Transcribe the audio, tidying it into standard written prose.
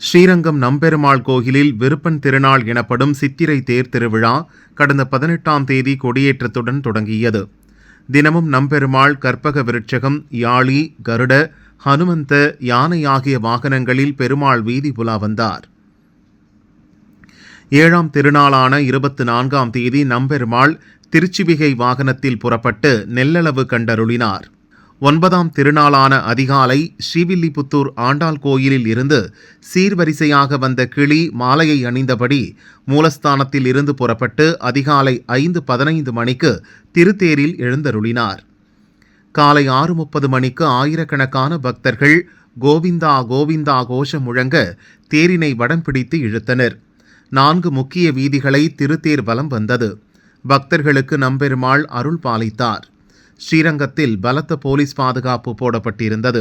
ஸ்ரீரங்கம் நம்பெருமாள் கோயிலில் விருப்பன் திருநாள் எனப்படும் சித்திரை தேர் திருவிழா கடந்த 18ஆம் தேதி கொடியேற்றத்துடன் தொடங்கியது. தினமும் நம்பெருமாள் கற்பக விருட்சகம், யாழி, கருட, ஹனுமந்த, யானை ஆகிய வாகனங்களில் பெருமாள் வீதி புலா வந்தார். 7ஆம் திருநாளான 24ஆம் தேதி நம்பெருமாள் திருச்சிவிகை வாகனத்தில் புறப்பட்டு நெல்லளவு கண்டருளினார். 9ஆம் திருநாளான அதிகாலை ஸ்ரீவில்லிபுத்தூர் ஆண்டாள் கோயிலில் இருந்து சீர்வரிசையாக வந்த கிளி மாலையை அணிந்தபடி மூலஸ்தானத்தில் இருந்து புறப்பட்டு அதிகாலை 5:15 மணிக்கு திருத்தேரில் எழுந்தருளினார். காலை 6:30 மணிக்கு ஆயிரக்கணக்கான பக்தர்கள் கோவிந்தா கோவிந்தா கோஷம் முழங்க தேரினை வடம் பிடித்து இழுத்தனர். 4 முக்கிய வீதிகளை திருத்தேர் வலம் வந்தது. பக்தர்களுக்கு நம்பெருமாள் அருள் பாலித்தார். ஸ்ரீரங்கத்தில் பலத்த போலீஸ் பாதுகாப்பு போடப்பட்டிருந்தது.